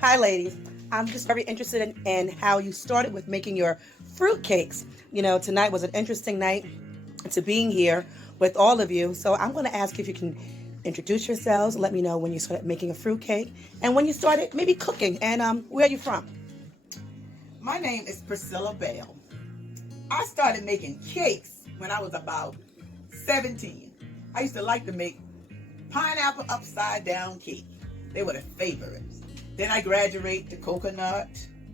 Hi, ladies. I'm just very interested in how you started with making your fruit cakes. You know, tonight was an interesting night to being here with all of you. So I'm going to ask if you can introduce yourselves, let me know when you started making a fruit cake, and when you started maybe cooking, and where are you from? My name is Priscilla Bell. I started making cakes when I was about 17. I used to like to make pineapple upside down cake. They were the favorites. Then I graduated to coconut,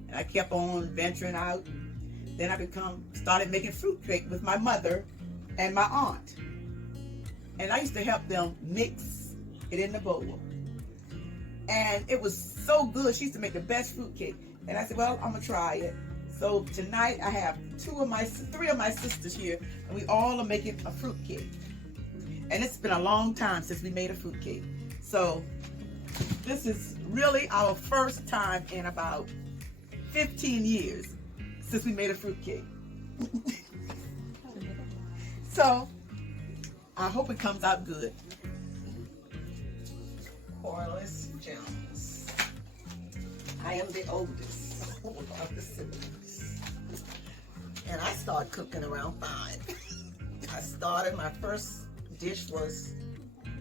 and I kept on venturing out. Then I started making fruit cake with my mother and my aunt. And I used to help them mix it in the bowl. And it was so good. She used to make the best fruit cake. And I said, well, I'm gonna try it. So tonight I have three of my sisters here, and we all are making a fruit cake. And it's been a long time since we made a fruit cake. So this is really our first time in about 15 years since we made a fruit cake. So I hope it comes out good. Corliss Jones. I am the oldest of the siblings. And I started cooking around 5. My first dish was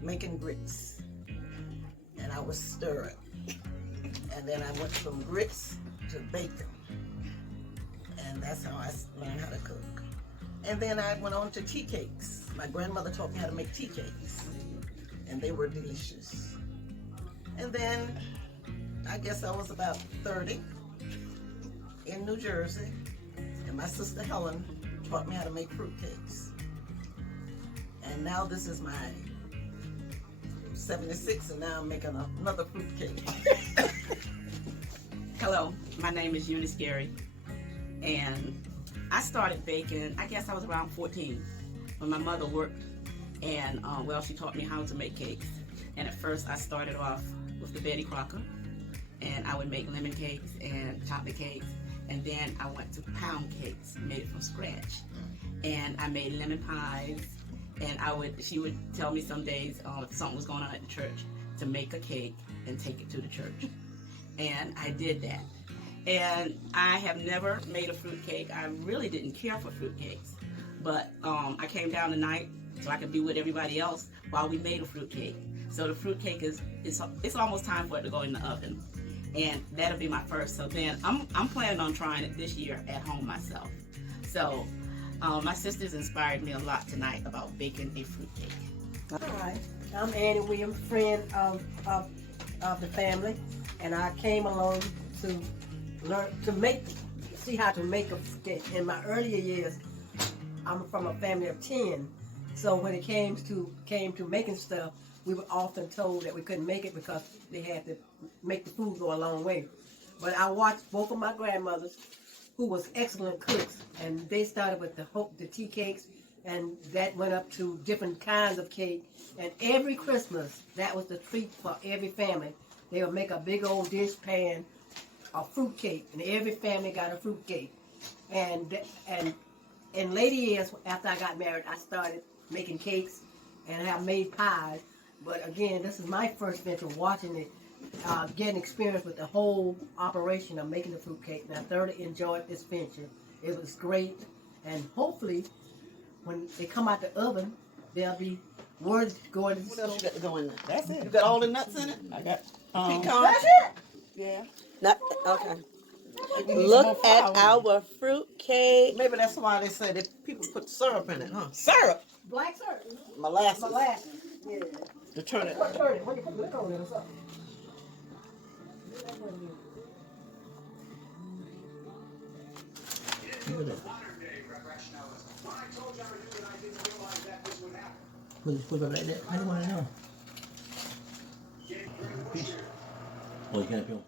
making grits. And I was stirring. And then I went from grits to bacon. And that's how I learned how to cook. And then I went on to tea cakes. My grandmother taught me how to make tea cakes. And they were delicious. And then I guess I was about 30 in New Jersey. And my sister Helen taught me how to make fruit cakes. And now this is my 76, and now I'm making another fruit cake. Hello, my name is Eunice, and I started baking, I guess I was around 14 when my mother worked, and she taught me how to make cakes. And at first I started off with the Betty Crocker, and I would make lemon cakes and chocolate cakes, and then I went to pound cakes, made it from scratch. And I made lemon pies, and she would tell me some days if something was going on at the church to make a cake and take it to the church. And I did that. And I have never made a fruit cake. I really didn't care for fruit cakes. But I came down tonight so I could be with everybody else while we made a fruit cake. So the fruit cake it's almost time for it to go in the oven. And that'll be my first. So then I'm planning on trying it this year at home myself. So my sisters inspired me a lot tonight about baking a fruit cake. Hi, I'm Annie Williams, friend of the family, and I came along to learn to see how to make a fruit cake. In my earlier years, I'm from a family of 10, so when it came to making stuff, we were often told that we couldn't make it because they had to make the food go a long way. But I watched both of my grandmothers, who was excellent cooks, and they started with the tea cakes, and that went up to different kinds of cake. And every Christmas, that was the treat for every family. They would make a big old dish pan of fruit cake, and every family got a fruit cake. And in later years, after I got married, I started making cakes, and I have made pies. But again, this is my first venture watching it, getting experience with the whole operation of making the fruit cake, and I thoroughly enjoyed this venture. It was great, and hopefully, when they come out the oven, there'll be words going. What else you got to go in there? That's it. You got all the nuts in it? I got Pecan? That's it. yeah. Okay. We need some more Look at flour. our fruit cake. Maybe that's why they say that people put syrup in it, huh? Syrup. Black syrup. Molasses. Molasses. Yeah. To turn it. Turn it. When you put the cone in or something. Put it right there. I don't want to know. Oh, you can't feel.